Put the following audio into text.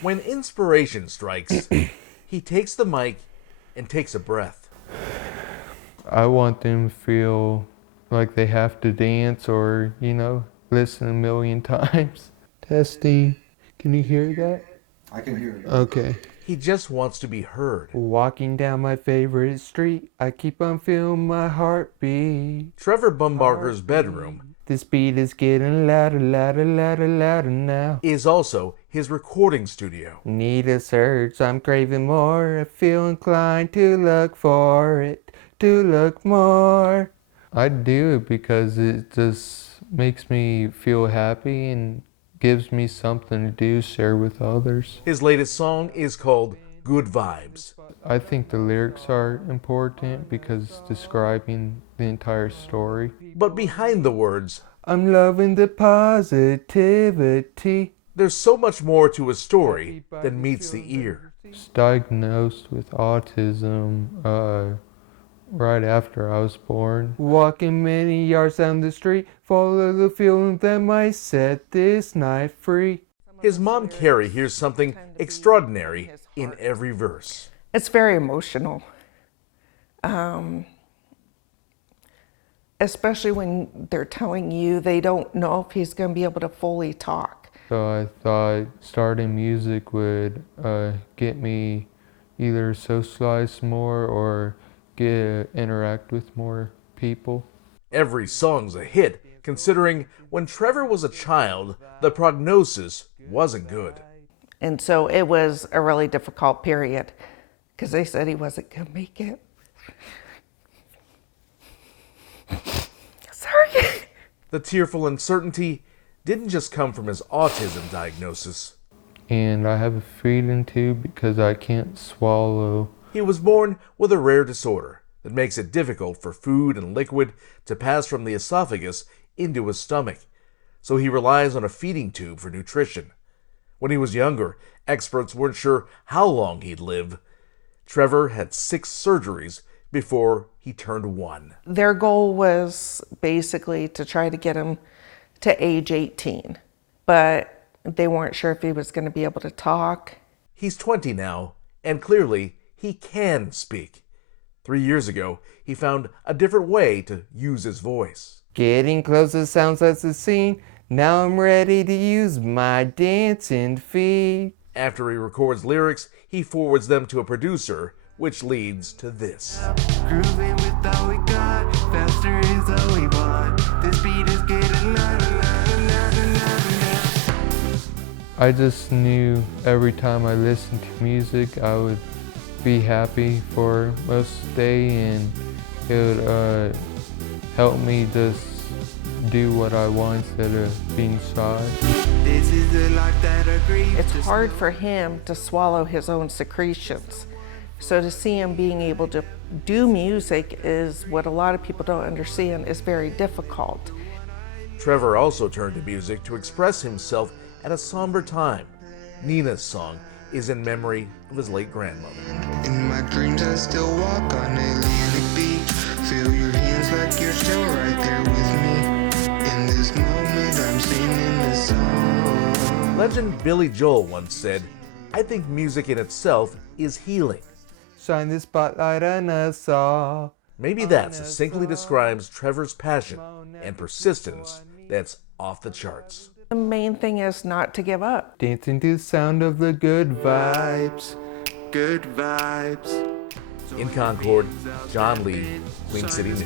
When inspiration strikes, he takes the mic and takes a breath. I want them to feel like they have to dance or, listen a million times. Testing. Can you hear that? I can hear it. Okay. He just wants to be heard. Walking down my favorite street, I keep on feeling my heartbeat. Trevor Bumbarger's bedroom This beat is getting louder, louder, louder, louder now. is also his recording studio. Need a search, I'm craving more. I feel inclined to look for it, to look more. I do it because it just makes me feel happy and gives me something to do, share with others. His latest song is called Good Vibes. I think the lyrics are important because it's describing the entire story. But behind the words, I'm loving the positivity. there's so much more to a story than meets the ear. I was diagnosed with autism right after I was born. Walking many yards down the street, follow the feeling that might set this night free. His mom, Carrie, hears something extraordinary in every verse. It's very emotional, especially when they're telling you they don't know if he's going to be able to fully talk. So I thought starting music would get me either socialize more or interact with more people. Every song's a hit, considering when Trevor was a child, the prognosis wasn't good. And so it was a really difficult period because they said he wasn't going to make it. Sorry. The tearful uncertainty didn't just come from his autism diagnosis. And I have a feeling too because I can't swallow. He was born with a rare disorder that makes it difficult for food and liquid to pass from the esophagus into his stomach, so he relies on a feeding tube for nutrition. When he was younger, experts weren't sure how long he'd live. Trevor had 6 surgeries before he turned 1. Their goal was basically to try to get him to age 18, but they weren't sure if he was going to be able to talk. He's 20 now, and clearly he can speak. 3 years ago, he found a different way to use his voice. Getting closer sounds like the scene. Now I'm ready to use my dancing feet. After he records lyrics, he forwards them to a producer, which leads to this. Grooving with all we got, faster is all we want. This beat is getting louder, louder, louder, louder now. I just knew every time I listened to music, I would be happy for most of the day, and it would help me just do what I want instead of being shy. This is the life that agrees. It's hard for him to swallow his own secretions. So to see him being able to do music is what a lot of people don't understand is very difficult. Trevor also turned to music to express himself at a somber time. Nina's song is in memory of his late grandmother. In my dreams I still walk on Atlantic Beach. Feel your hands like you're still right there with me. In this moment I'm singing this song. Legend Billy Joel once said, "I think music in itself is healing." Shine the spotlight on us all. Maybe that succinctly describes Trevor's passion and persistence that's off the charts. The main thing is not to give up. Dancing to the sound of the good vibes. Good vibes. In Concord, John Lee, Queen City News.